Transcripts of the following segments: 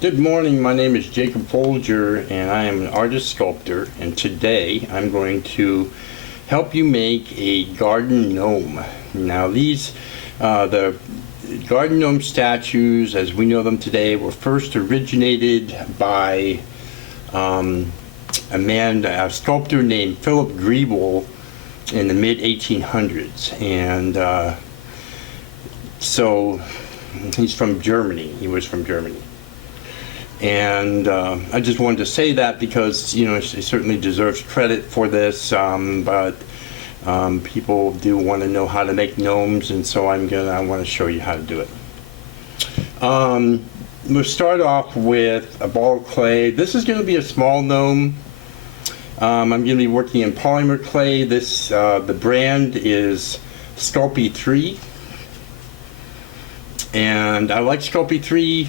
Good morning, my name is Jacob Folger and I am an artist sculptor, and today I'm going to help you make a garden gnome. Now these, the garden gnome statues as we know them today were first originated by a sculptor named Philip Griebel in the mid 1800s, and so he's from Germany. He was from Germany. And I just wanted to say that because, you know, he certainly deserves credit for this, but people do want to know how to make gnomes, and so I want to show you how to do it. We'll start off with a ball of clay. This is going to be a small gnome. I'm going to be working in polymer clay. This the brand is Sculpt 3. And I like Sculpt 3.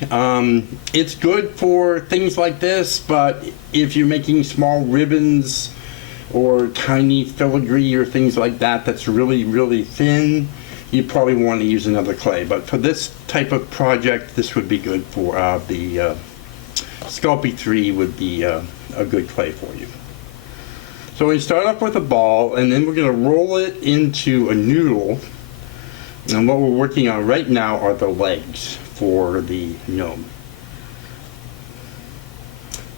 It's good for things like this, but if you're making small ribbons or tiny filigree or things like that that's really, really thin, you probably want to use another clay. But for this type of project, this would be good for the Sculpt 3 would be a good clay for you. So we start off with a ball, and then we're going to roll it into a noodle. And what we're working on right now are the legs for the gnome.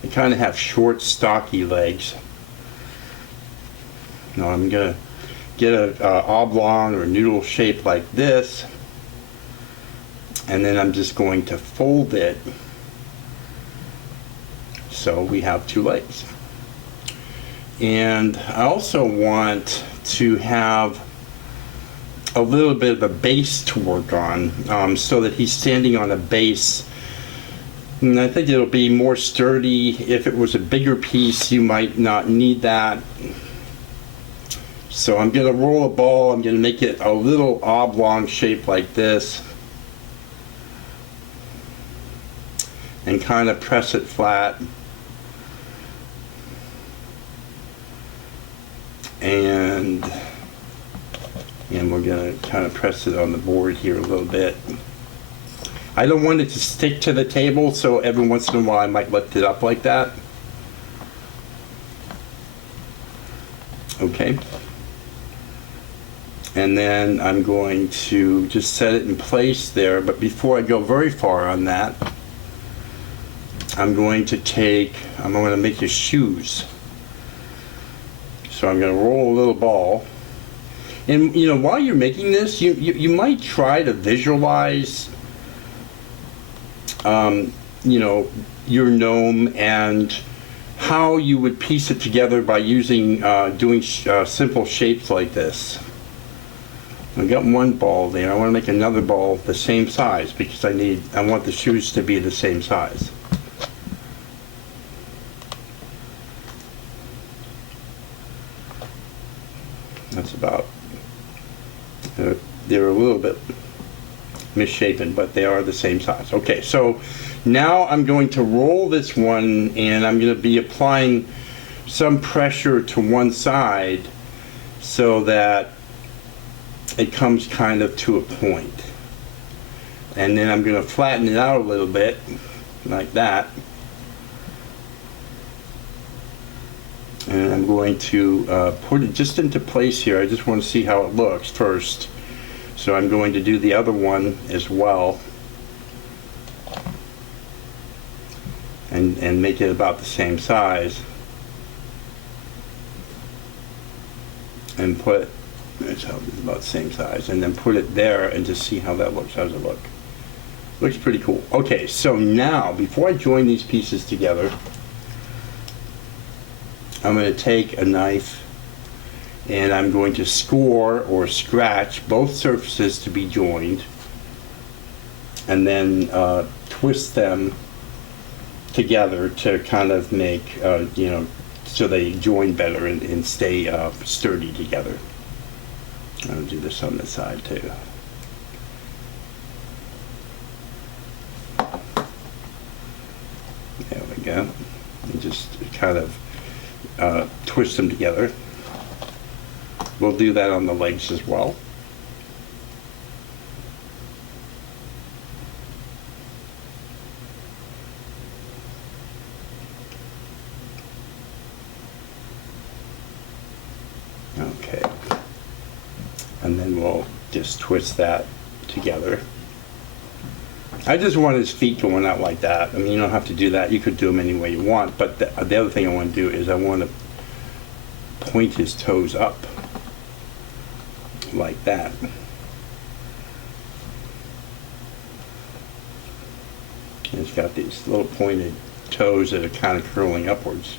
They kind of have short, stocky legs. Now I'm going to get an oblong or noodle shape like this, and then I'm just going to fold it so we have two legs. And I also want to have a little bit of a base to work on, so that he's standing on a base, and I think it'll be more sturdy. If it was a bigger piece, you might not need that. So I'm going to roll a ball. I'm going to make it a little oblong shape like this and kind of press it flat, and we're going to kind of press it on the board here a little bit. I don't want it to stick to the table, so every once in a while I might lift it up like that. Okay. And then I'm going to just set it in place there, but before I go very far on that, I'm going to make his shoes. So I'm going to roll a little ball. And you know, while you're making this, you might try to visualize, you know, your gnome and how you would piece it together by using doing simple shapes like this. I've got one ball there. I want to make another ball the same size because I want the shoes to be the same size. That's about. They're a little bit misshapen, but they are the same size. Okay, so now I'm going to roll this one, and I'm going to be applying some pressure to one side so that it comes kind of to a point. And then I'm going to flatten it out a little bit, like that. And I'm going to put it just into place here. I just want to see how it looks first. So I'm going to do the other one as well. And make it about the same size. And put, it's about the same size. And then put it there and just see how that looks. How does it look? Looks pretty cool. Okay, so now, before I join these pieces together, I'm going to take a knife and I'm going to score or scratch both surfaces to be joined, and then twist them together to kind of make, you know, so they join better and stay sturdy together. I'll do this on this side too. There we go. And just kind of twist them together. We'll do that on the legs as well. Okay. And then we'll just twist that together. I just want his feet going out like that. I mean, you don't have to do that. You could do them any way you want. But the other thing I want to do is I want to point his toes up like that. And it's got these little pointed toes that are kind of curling upwards.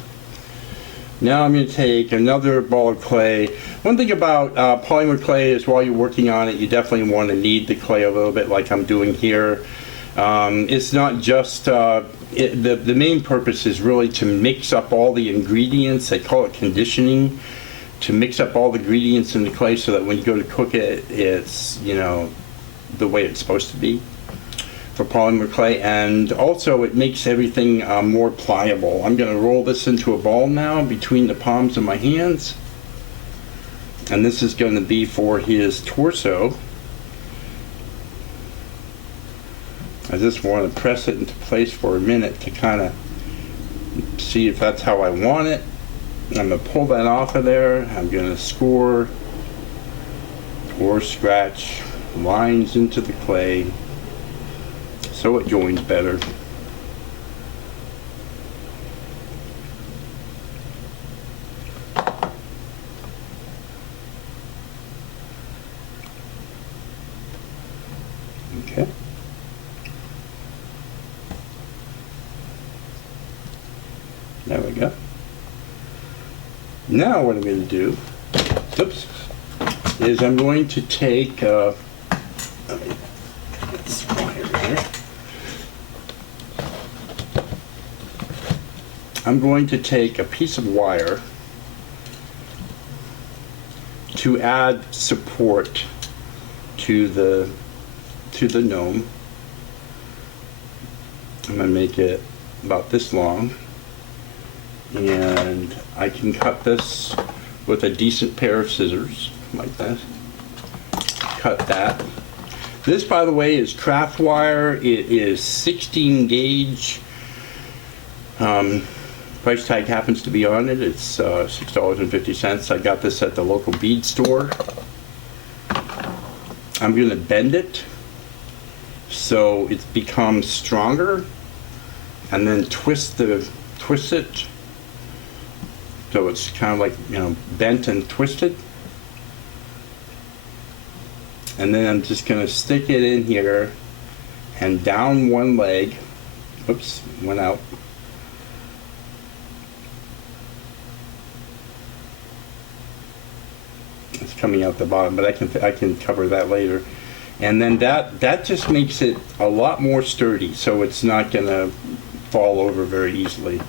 Now I'm going to take another ball of clay. One thing about polymer clay is while you're working on it, you definitely want to knead the clay a little bit like I'm doing here. It's not just, the main purpose is really to mix up all the ingredients. They call it conditioning, to mix up all the ingredients in the clay so that when you go to cook it, it's, you know, the way it's supposed to be for polymer clay. And also it makes everything more pliable. I'm going to roll this into a ball now between the palms of my hands. And this is going to be for his torso. I just want to press it into place for a minute to kind of see if that's how I want it. I'm going to pull that off of there. I'm going to score or scratch lines into the clay so it joins better. Okay. There we go. Now what I'm going to do, oops, is I'm going to take, let me get this wire here. I'm going to take a piece of wire to add support to the gnome. I'm going to make it about this long, and I can cut this with a decent pair of scissors like that. Cut that. This, by the way, is craft wire. It is 16 gauge. Price tag happens to be on it. It's $6.50. I got this at the local bead store. I'm going to bend it so it becomes stronger, and then twist it so it's kind of like, you know, bent and twisted. And then I'm just going to stick it in here and down one leg. Oops, went out. It's coming out the bottom, but I can cover that later. And then that just makes it a lot more sturdy, so it's not going to fall over very easily.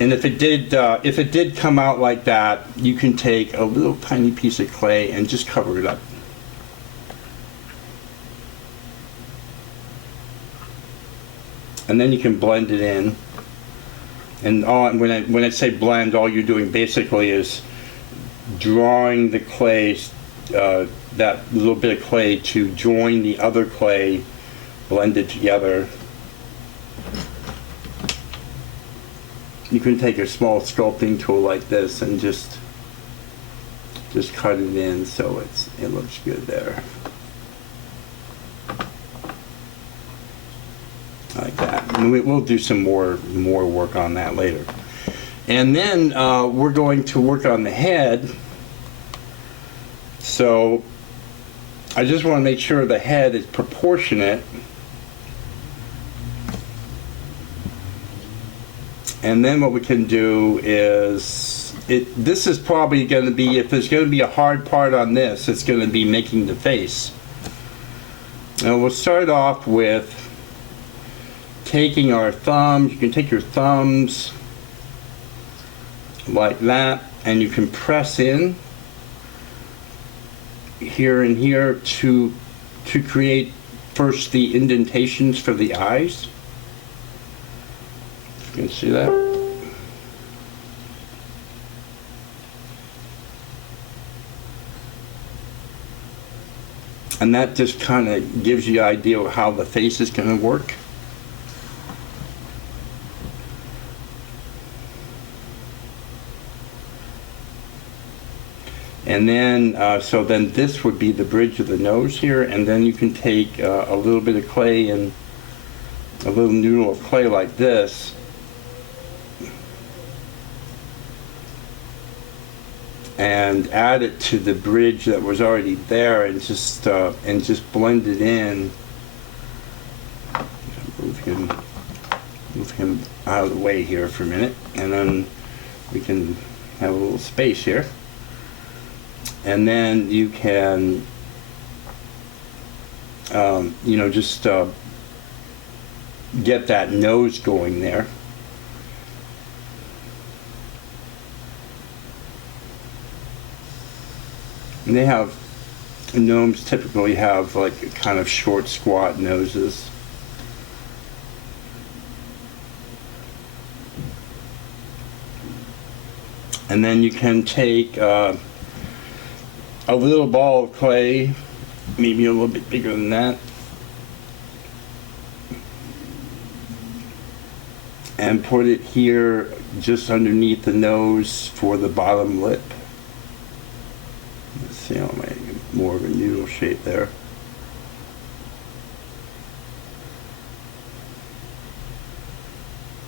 And if it did come out like that, you can take a little tiny piece of clay and just cover it up. And then you can blend it in. And when I say blend, all you're doing basically is drawing the clay, that little bit of clay to join the other clay blended together. You can take a small sculpting tool like this and just cut it in so it looks good there. Like that. And we'll do some more work on that later. And then we're going to work on the head. So I just want to make sure the head is proportionate. And then what we can do is, this is probably going to be, if there's going to be a hard part on this, it's going to be making the face. Now we'll start off with taking our thumbs. You can take your thumbs like that, and you can press in here and here to create first the indentations for the eyes. You can see that. And that just kind of gives you an idea of how the face is going to work. And then, so then this would be the bridge of the nose here, and then you can take a little bit of clay and a little noodle of clay like this, and add it to the bridge that was already there, and just blend it in. Move him out of the way here for a minute, and then we can have a little space here. And then you can, you know, just get that nose going there. And they have, gnomes typically have like kind of short, squat noses. And then you can take a little ball of clay, maybe a little bit bigger than that, and put it here just underneath the nose for the bottom lip. Let's see, I'll make more of a noodle shape there.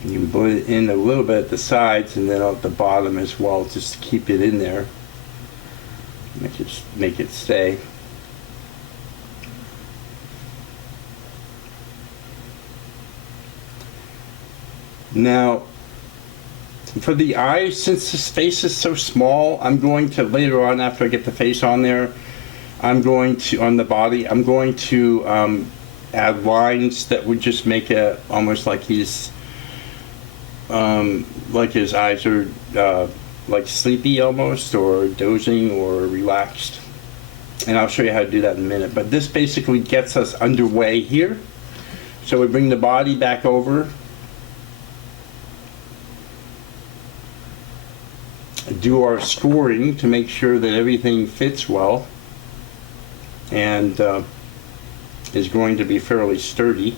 You can put it in a little bit at the sides and then at the bottom as well, just to keep it in there. Make it stay. Now, for the eyes, since this face is so small, I'm going to, later on after I get the face on there, I'm going to, on the body, I'm going to add lines that would just make it almost like he's, like his eyes are like sleepy almost, or dozing, or relaxed. And I'll show you how to do that in a minute. But this basically gets us underway here. So we bring the body back over, do our scoring to make sure that everything fits well and is going to be fairly sturdy.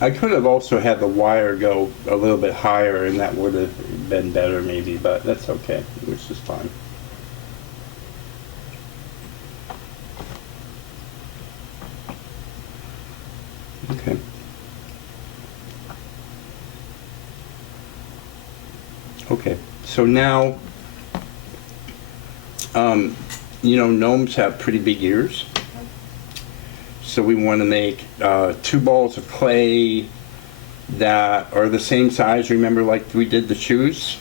I could have also had the wire go a little bit higher, and that would have been better maybe, but that's okay. It was just fine. Okay. Okay, so now, you know, gnomes have pretty big ears. So we want to make 2 balls of clay that are the same size, remember, like we did the shoes.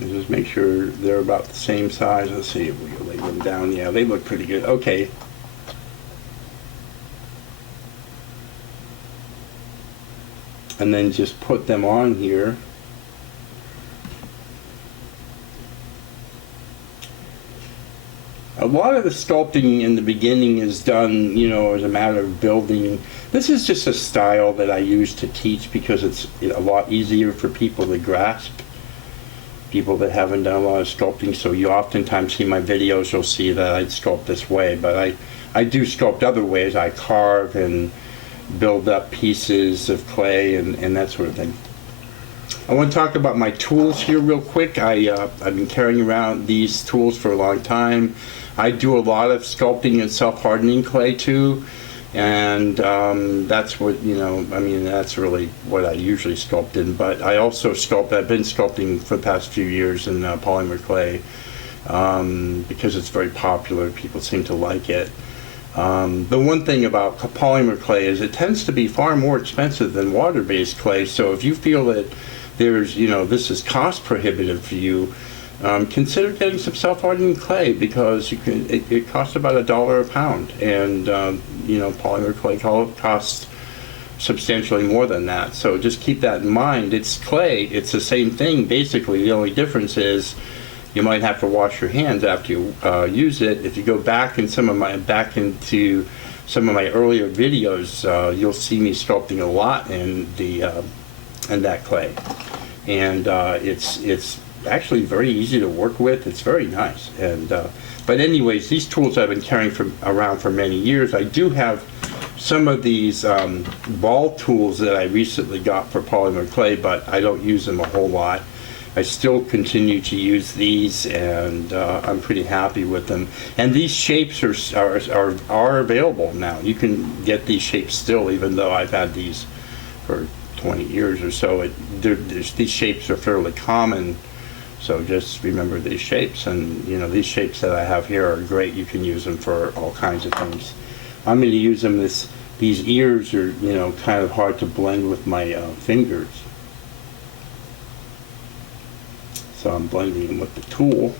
And just make sure they're about the same size. Let's see if we can lay them down. Yeah, they look pretty good. Okay. And then just put them on here. A lot of the sculpting in the beginning is done, you know, as a matter of building. This is just a style that I use to teach because it's a lot easier for people to grasp. People that haven't done a lot of sculpting, so you oftentimes see my videos, you'll see that I sculpt this way, but I do sculpt other ways. I carve and build up pieces of clay and that sort of thing. I want to talk about my tools here real quick. I've been carrying around these tools for a long time. I do a lot of sculpting and self-hardening clay too, and that's what, you know, I mean, that's really what I usually sculpt in, but I also sculpt, I've been sculpting for the past few years in polymer clay because it's very popular. People seem to like it. The one thing about polymer clay is it tends to be far more expensive than water-based clay, so if you feel that there's, you know, this is cost prohibitive for you, consider getting some self-hardening clay, because you can, it costs about $1 a pound, and you know, polymer clay costs substantially more than that. So just keep that in mind. It's clay, it's the same thing basically. The only difference is you might have to wash your hands after you use it. If you go back into some of my earlier videos, you'll see me sculpting a lot in that clay, and it's actually very easy to work with. It's very nice, and But anyways, these tools I've been carrying around for many years. I do have some of these ball tools that I recently got for polymer clay, but I don't use them a whole lot. I still continue to use these, and I'm pretty happy with them. And these shapes are available now. You can get these shapes still, even though I've had these for 20 years or so. These shapes are fairly common, so just remember these shapes. And you know, these shapes that I have here are great. You can use them for all kinds of things. I'm going to use them. These ears are, you know, kind of hard to blend with my fingers. So I'm blending them with the tool.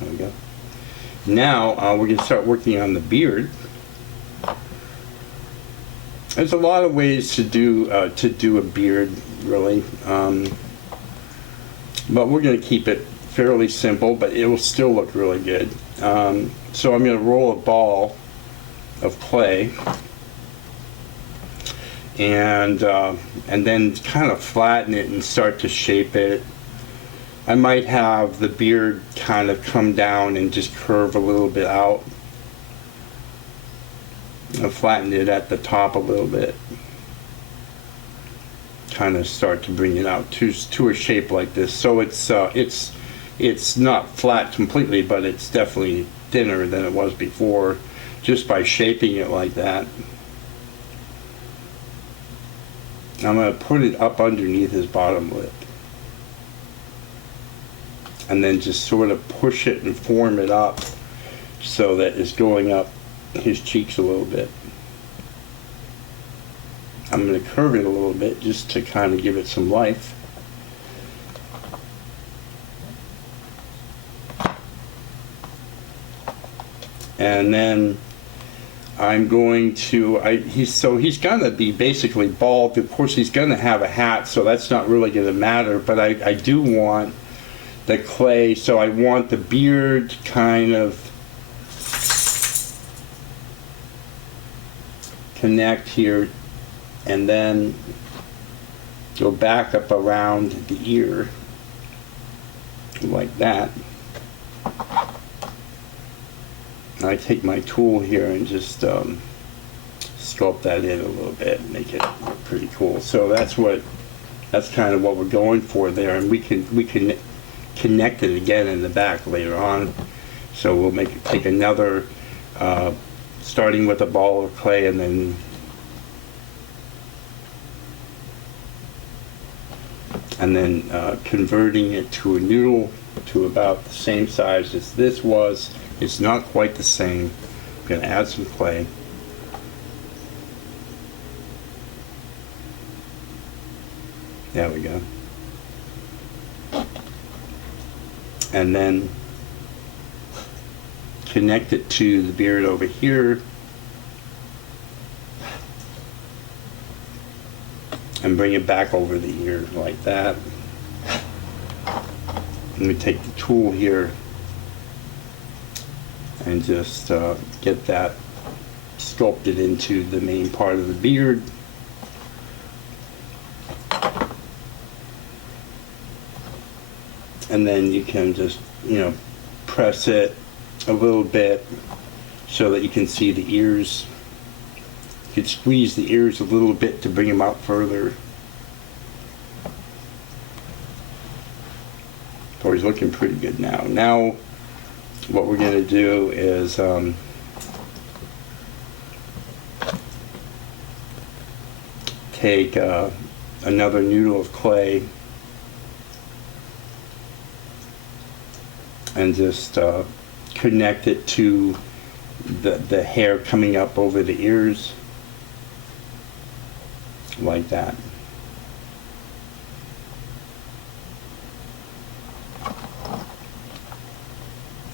There we go. Now we're going to start working on the beard. There's a lot of ways to do a beard, really, but we're going to keep it fairly simple, but it will still look really good. So I'm going to roll a ball of clay, and then kind of flatten it and start to shape it. I might have the beard kind of come down and just curve a little bit out. I flattened it at the top a little bit. Kind of start to bring it out to a shape like this. So it's not flat completely, but it's definitely thinner than it was before, just by shaping it like that. I'm going to put it up underneath his bottom lip, and then just sort of push it and form it up so that it's going up his cheeks a little bit. I'm going to curve it a little bit just to kind of give it some life. And then I'm going to, he's going to be basically bald. Of course, he's going to have a hat, so that's not really going to matter, but I do want the clay, so I want the beard kind of connect here and then go back up around the ear like that. I take my tool here and just sculpt that in a little bit and make it look pretty cool. So that's kind of what we're going for there, and we can connect it again in the back later on. So we'll take another, starting with a ball of clay and then converting it to a noodle to about the same size as this was. It's not quite the same. I'm going to add some clay. There we go. And then connect it to the beard over here. And bring it back over the ear like that. Let me take the tool here and just get that sculpted into the main part of the beard. And then you can just, you know, press it a little bit so that you can see the ears. You could squeeze the ears a little bit to bring them out further. So he's looking pretty good now. Now what we're going to do is take another noodle of clay and just connect it to the hair coming up over the ears like that.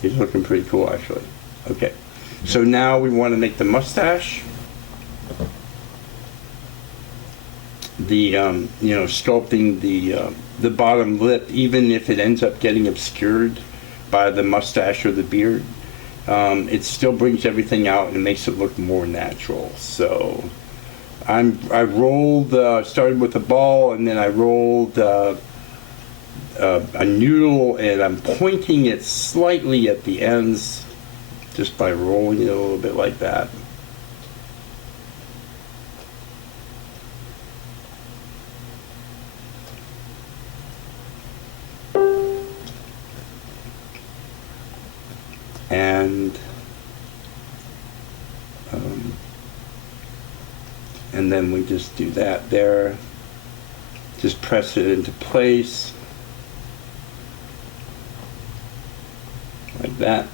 He's looking pretty cool, actually. Okay, so now we want to make the mustache. The sculpting the bottom lip, even if it ends up getting obscured by the mustache or the beard, it still brings everything out and makes it look more natural. So I rolled, started with a ball, and then I rolled a noodle, and I'm pointing it slightly at the ends just by rolling it a little bit like that. And then we just do that there. Just press it into place. Like that.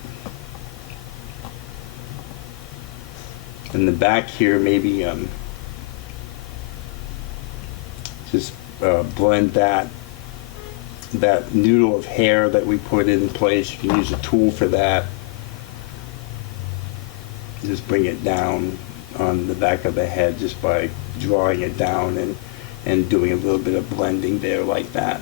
In the back here, maybe just blend that noodle of hair that we put in place. You can use a tool for that. Just bring it down on the back of the head just by drawing it down and doing a little bit of blending there like that.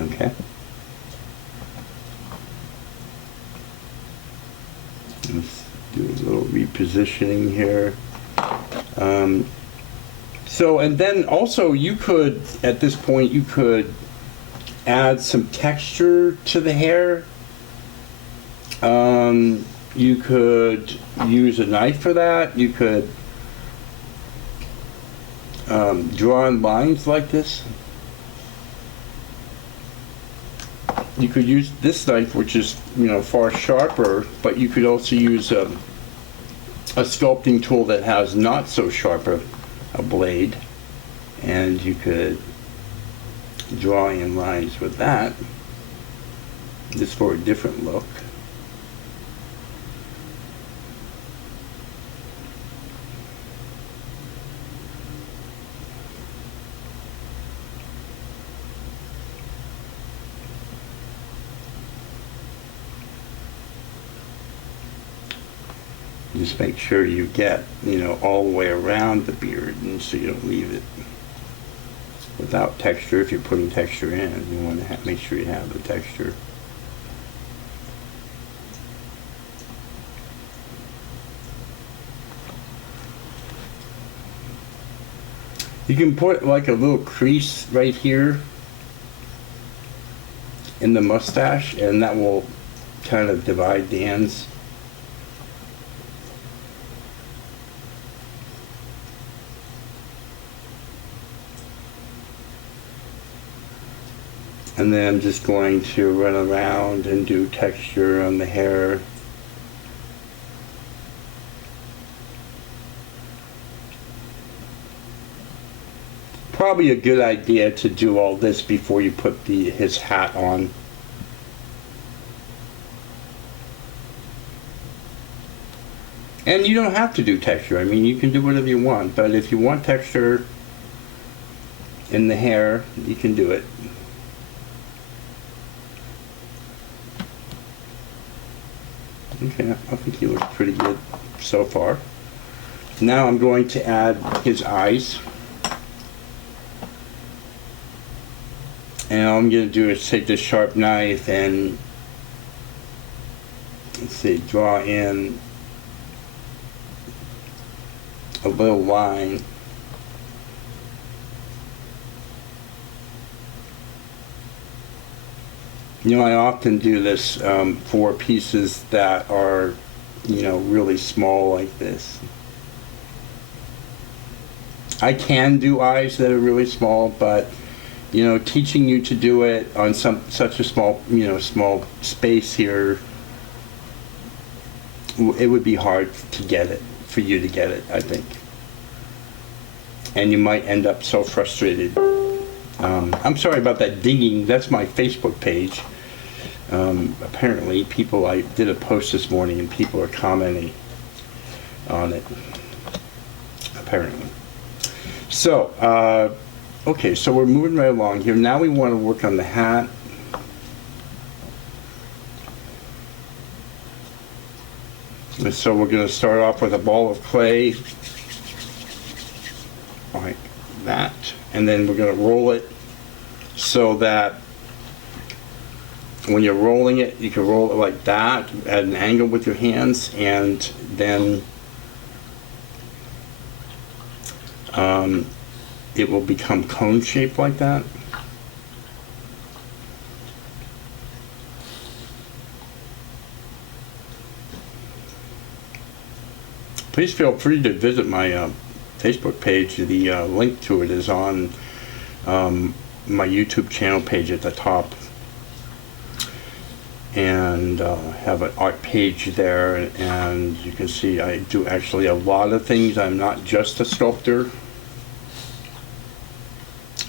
Okay. Let's do a little repositioning here. And then also you could, at this point, you could add some texture to the hair. You could use a knife for that. You could draw in lines like this. You could use this knife, which is, far sharper, but you could also use a sculpting tool that has not so sharp a blade, and you could draw in lines with that, just for a different look. Just make sure you get, all the way around the beard, and so you don't leave it without texture. If you're putting texture in, you want to make sure you have the texture. You can put like a little crease right here in the mustache, and that will kind of divide the ends. And then I'm just going to run around and do texture on the hair. Probably a good idea to do all this before you put his hat on. And you don't have to do texture. I mean, you can do whatever you want, but if you want texture in the hair, you can do it. Okay, I think he looks pretty good so far. Now I'm going to add his eyes. And all I'm going to do is take this sharp knife and, let's see, draw in a little line. I often do this for pieces that are, really small like this. I can do eyes that are really small, but, teaching you to do it on such a small, small space here, it would be hard to get it, for you to get it, I think. And you might end up so frustrated. I'm sorry about that dinging. That's my Facebook page. Apparently, I did a post this morning and people are commenting on it. Apparently. So, okay, so we're moving right along here. Now we want to work on the hat. And so we're going to start off with a ball of clay, like that. And then we're going to roll it so that when you're rolling it, you can roll it like that at an angle with your hands, and then it will become cone shaped like that. Please feel free to visit my Facebook page. The link to it is on my YouTube channel page at the top, and have an art page there, and you can see I do actually a lot of things. I'm not just a sculptor,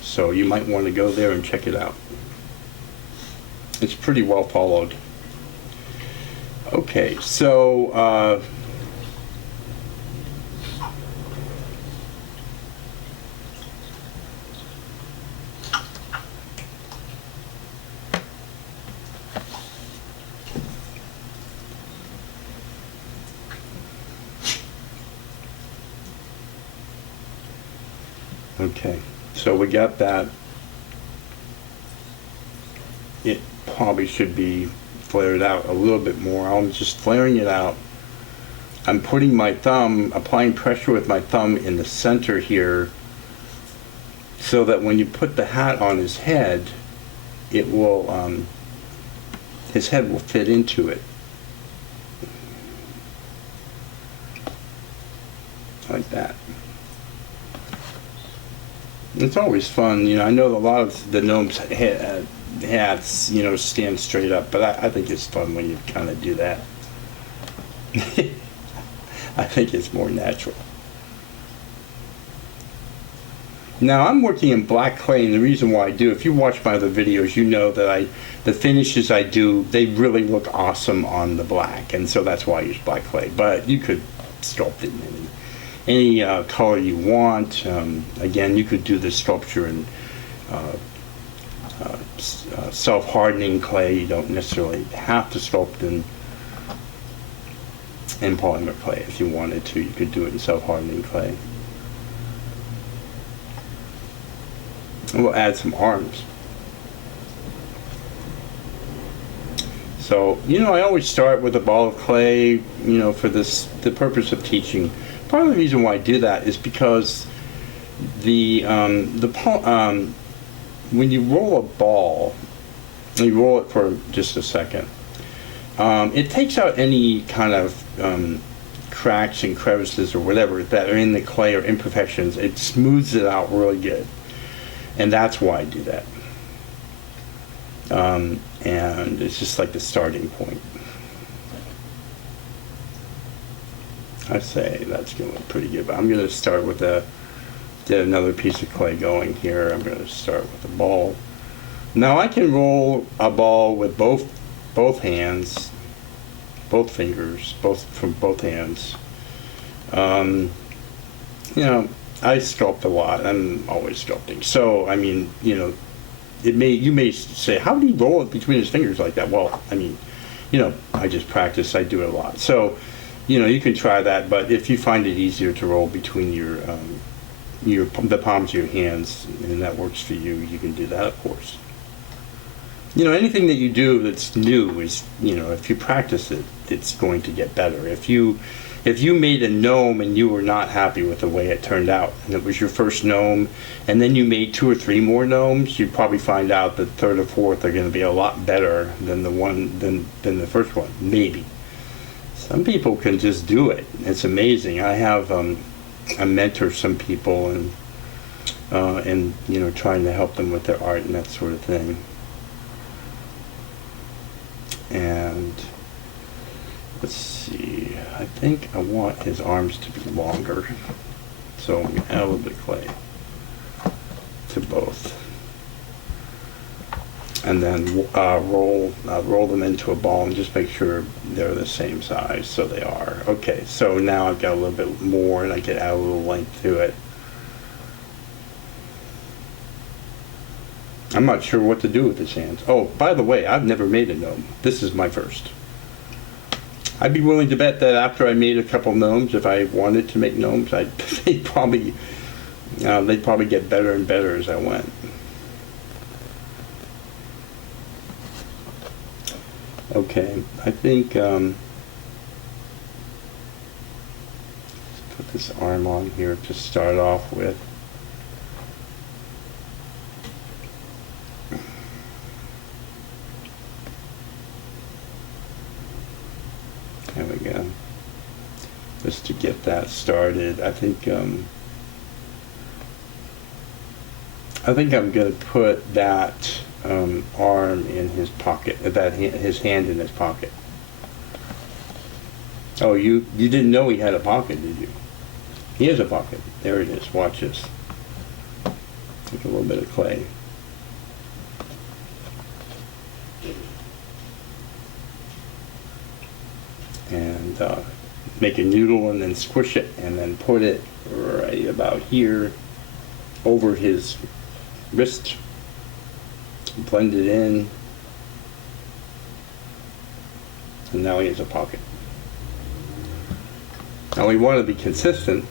so you might want to go there and check it out. It's pretty well followed. Okay, so okay, so we got that. It probably should be flared out a little bit more. I'm just flaring it out. I'm putting my thumb, applying pressure with my thumb in the center here, so that when you put the hat on his head, it will, his head will fit into it. Like that. It's always fun, you know. I know a lot of the gnomes hats, you know, stand straight up, but I think it's fun when you kind of do that. I think it's more natural. Now I'm working in black clay, and the reason why I do, if you watch my other videos, you know that the finishes I do, they really look awesome on the black, and so that's why I use black clay. But you could sculpt it in any color you want. Again, you could do the sculpture in self-hardening clay. You don't necessarily have to sculpt in polymer clay. If you wanted to, you could do it in self-hardening clay. And we'll add some arms. So, you know, I always start with a ball of clay, you know, for the purpose of teaching. Part of the reason why I do that is because when you roll a ball, and you roll it for just a second, it takes out any kind of cracks and crevices or whatever that are in the clay or imperfections. It smooths it out really good, and that's why I do that. And it's just like the starting point. I'd say that's going pretty good, but I'm going to start with get another piece of clay going here. I'm going to start with the ball. Now I can roll a ball with both hands, both fingers, from both hands. You know, I sculpt a lot. I'm always sculpting. So I mean, you know, you may say, how do you roll it between his fingers like that? Well, I mean, you know, I just practice. I do it a lot. So, you know, you can try that, but if you find it easier to roll between the palms of your hands, and that works for you, you can do that, of course. You know, anything that you do that's new is, you know, if you practice it, it's going to get better. If you made a gnome and you were not happy with the way it turned out, and it was your first gnome, and then you made 2 or 3 more gnomes, you'd probably find out that third or fourth are going to be a lot better than the first one, maybe. Some people can just do it. It's amazing. I have I mentor some people and you know, trying to help them with their art and that sort of thing. And let's see, I think I want his arms to be longer, so I'm going to add a little bit of clay to both, and then roll them into a ball and just make sure they're the same size. So they are. Okay, so now I've got a little bit more, and I can add a little length to it. I'm not sure what to do with his hands. Oh, by the way, I've never made a gnome. This is my first. I'd be willing to bet that after I made a couple gnomes, if I wanted to make gnomes, they'd probably get better and better as I went. Okay, I think let's put this arm on here to start off with. There we go. Just to get that started, I think I'm going to put that arm in his pocket, his hand in his pocket. Oh, you didn't know he had a pocket, did you? He has a pocket. There it is. Watch this. Take a little bit of clay. And make a noodle and then squish it and then put it right about here over his wrist. Blend it in. And now he has a pocket. Now we want to be consistent.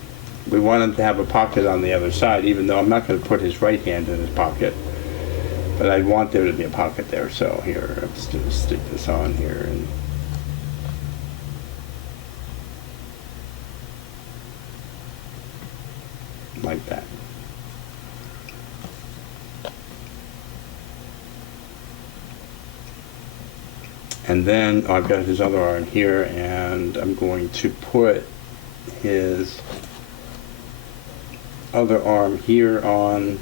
We want him to have a pocket on the other side, even though I'm not going to put his right hand in his pocket. But I want there to be a pocket there. So here, I'm just going to stick this on here and like that. And then I've got his other arm here, and I'm going to put his other arm here on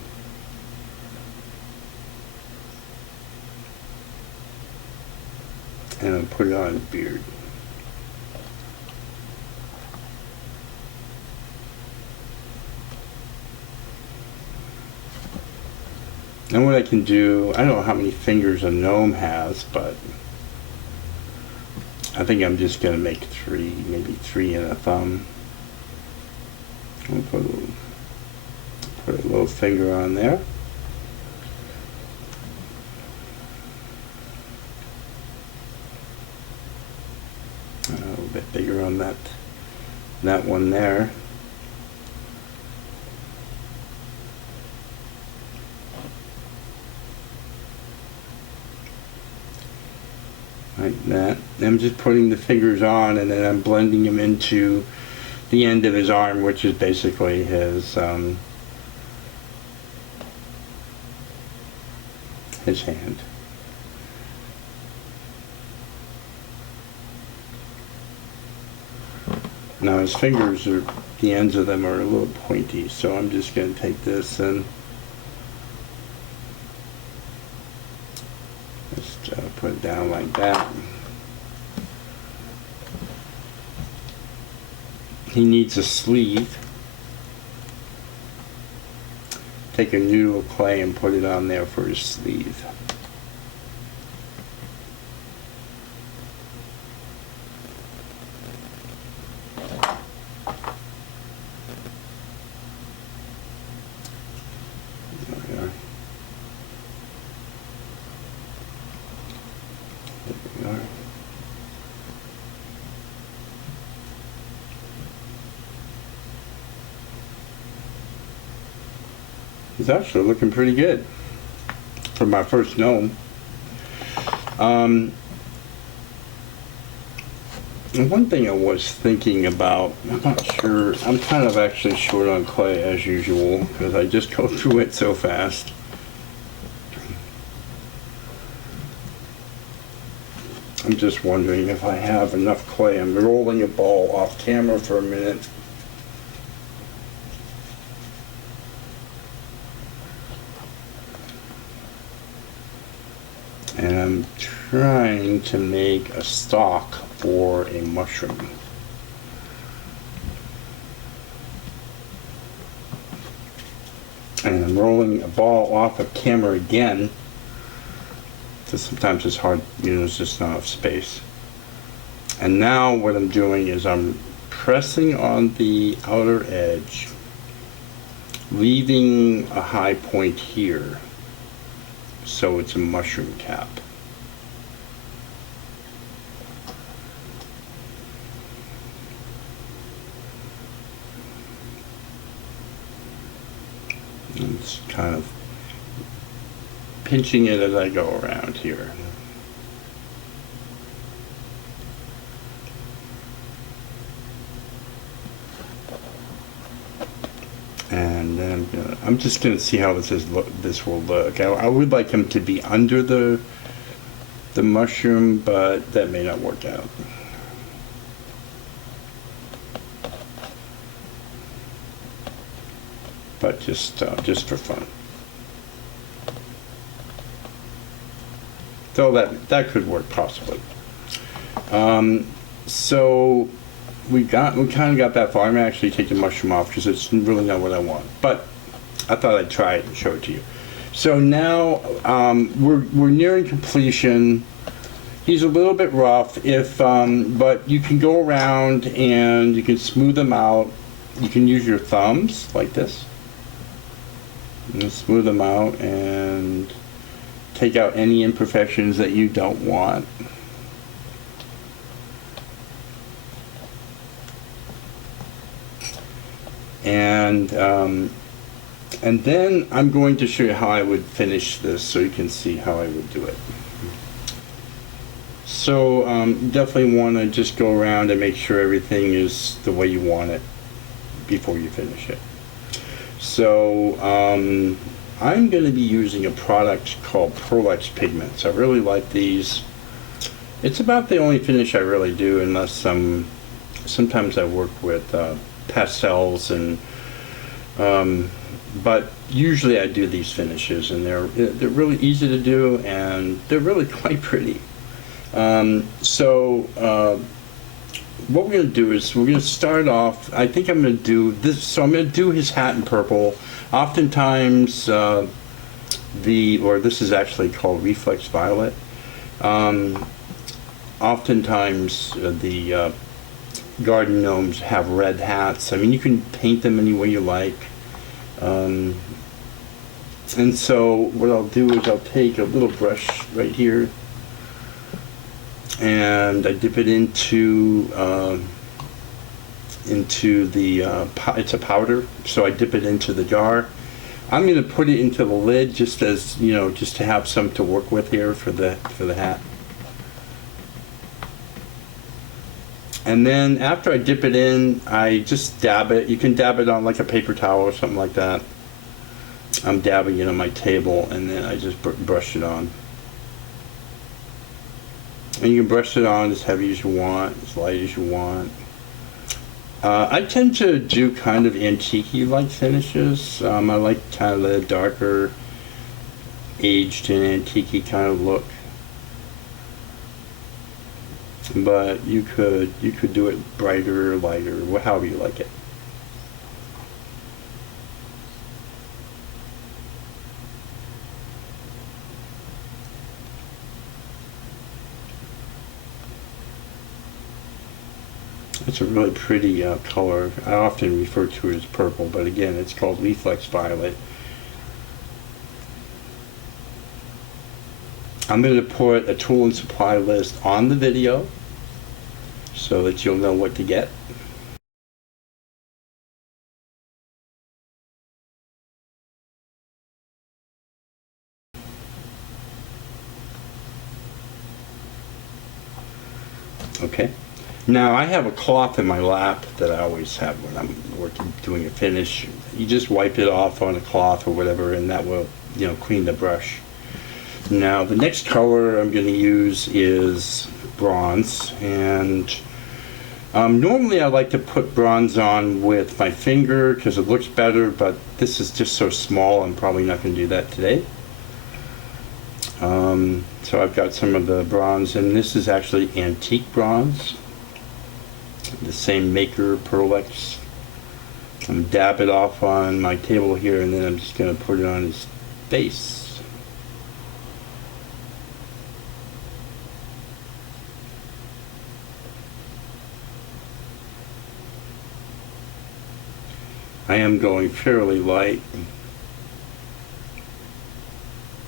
and I'll put it on his beard. And what I can do, I don't know how many fingers a gnome has, but I think I'm just going to make 3, maybe 3 and a thumb. I'll put a little finger on there. A little bit bigger on that one there. Like that. I'm just putting the fingers on, and then I'm blending them into the end of his arm, which is basically his hand. Now his fingers are, the ends of them are a little pointy, so I'm just going to take this and just put it down like that. He needs a sleeve. Take a noodle of clay and put it on there for his sleeve. It's actually looking pretty good for my first gnome. And one thing I was thinking about, I'm not sure, I'm kind of actually short on clay as usual because I just go through it so fast. I'm just wondering if I have enough clay. I'm rolling a ball off camera for a minute. And I'm trying to make a stalk for a mushroom. And I'm rolling a ball off of camera again. So sometimes it's hard, there's just not enough space. And now what I'm doing is I'm pressing on the outer edge, leaving a high point here. So it's a mushroom cap. And it's kind of pinching it as I go around here. And then I'm just gonna see how this will look. I would like him to be under the mushroom, but that may not work out. But just for fun. So that could work possibly. So we kind of got that far. I'm gonna actually take the mushroom off because it's really not what I want. But I thought I'd try it and show it to you. So now we're nearing completion. He's a little bit rough, but you can go around and you can smooth them out. You can use your thumbs like this. And smooth them out and take out any imperfections that you don't want. And then I'm going to show you how I would finish this so you can see how I would do it. So definitely want to just go around and make sure everything is the way you want it before you finish it. So I'm going to be using a product called Pearlex pigments. I really like these. It's about the only finish I really do, unless sometimes I work with pastels and but usually I do these finishes, and they're really easy to do, and they're really quite pretty. What we're going to do is we're going to start off. I think I'm going to do this. So I'm going to do his hat in purple. Oftentimes, this is actually called Reflex Violet. Oftentimes, the garden gnomes have red hats. I mean, you can paint them any way you like. And so what I'll do is I'll take a little brush right here, and I dip it into the it's a powder, so I dip it into the jar. I'm going to put it into the lid just as, just to have some to work with here for the hat. And then after I dip it in, I just dab it. You can dab it on like a paper towel or something like that. I'm dabbing it on my table, and then I just brush it on. And you can brush it on as heavy as you want, as light as you want. I tend to do kind of antique-y-like finishes. I like kind of the darker, aged and antique-y kind of look. But you could do it brighter, lighter, however you like it. It's a really pretty color. I often refer to it as purple, but again, it's called Reflex Violet. I'm going to put a tool and supply list on the video so that you'll know what to get. Okay. Now I have a cloth in my lap that I always have when I'm doing a finish. You just wipe it off on a cloth or whatever, and that will, clean the brush. Now the next color I'm going to use is bronze, and normally I like to put bronze on with my finger because it looks better, but this is just so small I'm probably not going to do that today. So I've got some of the bronze, and this is actually antique bronze, the same maker, Pearlex. I'm dab it off on my table here, and then I'm just going to put it on his face. I am going fairly light,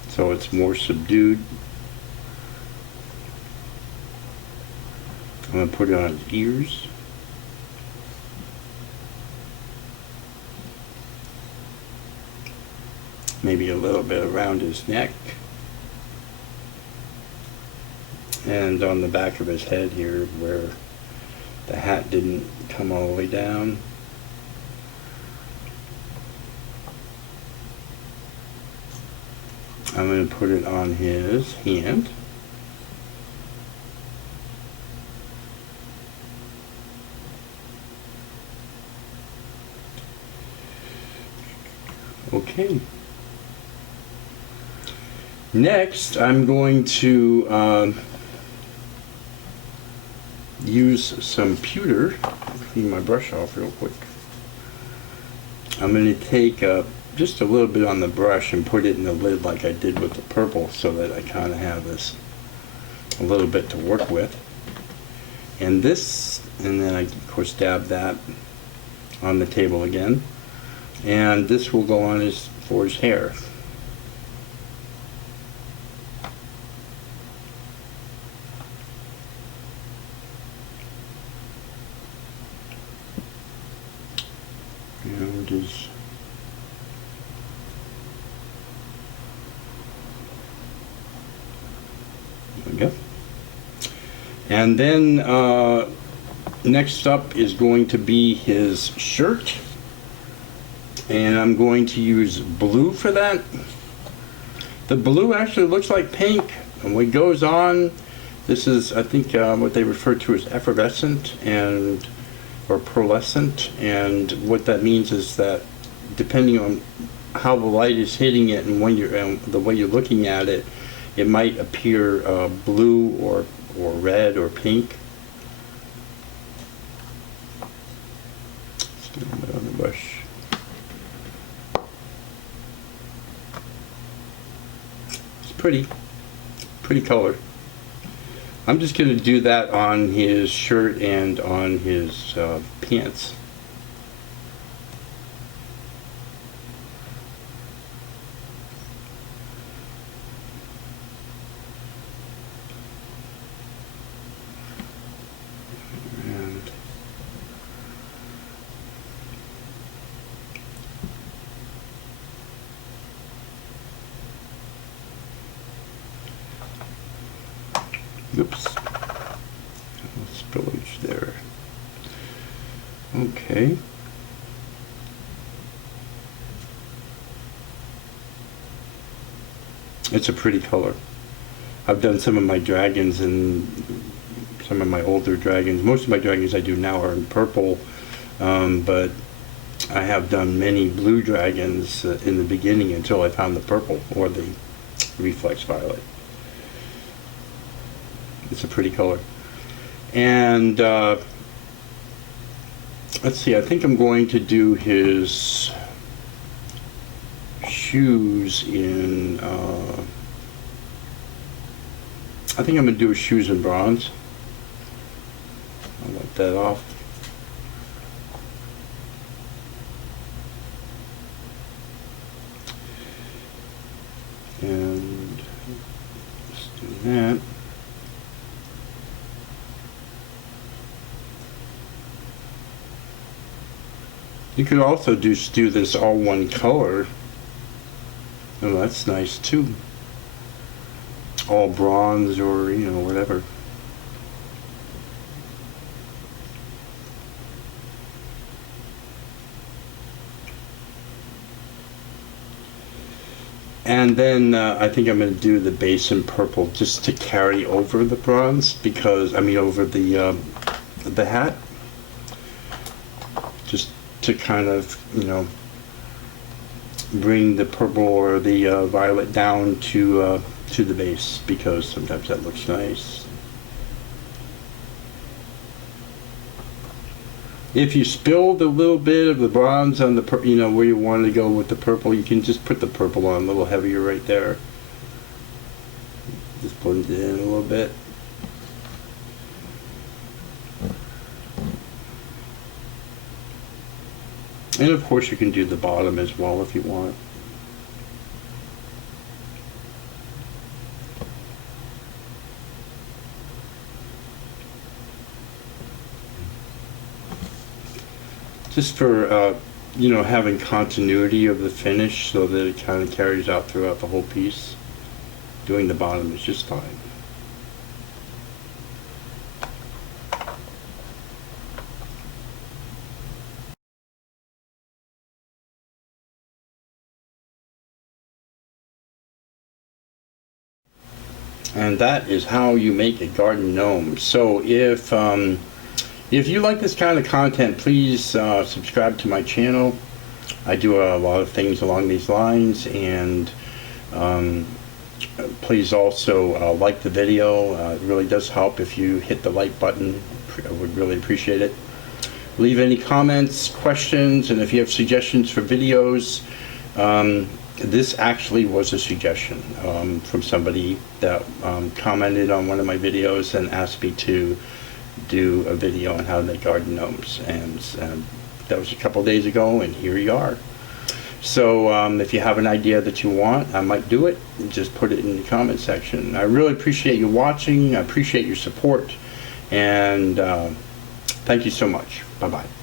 so it's more subdued. I'm going to put it on his ears. Maybe a little bit around his neck. And on the back of his head here where the hat didn't come all the way down. I'm going to put it on his hand. Okay. Next, I'm going to use some pewter. Clean my brush off real quick. I'm going to take just a little bit on the brush and put it in the lid like I did with the purple, so that I kind of have this a little bit to work with. And this, and then I of course dab that on the table again. And this will go on for his hair. And his there we go. And then next up is going to be his shirt. And I'm going to use blue for that. The blue actually looks like pink, and when it goes on, this is, I think, what they refer to as effervescent or pearlescent, and what that means is that depending on how the light is hitting it and when the way you're looking at it, it might appear blue or red or pink. Just a little bit on the brush. Pretty color. I'm just going to do that on his shirt and on his pants. Oops, spillage there. Okay. It's a pretty color. I've done some of my dragons and some of my older dragons. Most of my dragons I do now are in purple, but I have done many blue dragons in the beginning until I found the purple or the reflex violet. It's a pretty color. And let's see, I think I'm going to do his shoes in, I think I'm going to do his shoes in bronze. I'll wipe that off. And let's do that. You could also just do this all one color. Oh, that's nice too. All bronze or, you know, whatever. And then I think I'm going to do the base in purple just to carry over the bronze, because, I mean, over the hat. Just to kind of, you know, bring the purple or the violet down to the base, because sometimes that looks nice. If you spilled a little bit of the bronze on the, you know, where you wanted to go with the purple, you can just put the purple on a little heavier right there. Just blend it in a little bit. And of course you can do the bottom as well if you want. Just for, you know, having continuity of the finish so that it kind of carries out throughout the whole piece. Doing the bottom is just fine. And that is how you make a garden gnome. So if you like this kind of content, please subscribe to my channel. I do a lot of things along these lines, and please also like the video. It really does help if you hit the like button. I would really appreciate it. Leave any comments, questions, and if you have suggestions for videos. This actually was a suggestion from somebody that commented on one of my videos and asked me to do a video on how to make garden gnomes, and that was a couple days ago, and here you are. So if you have an idea that you want, I might do it. Just put it in the comment section. I really appreciate you watching. I appreciate your support, and thank you so much. Bye-bye.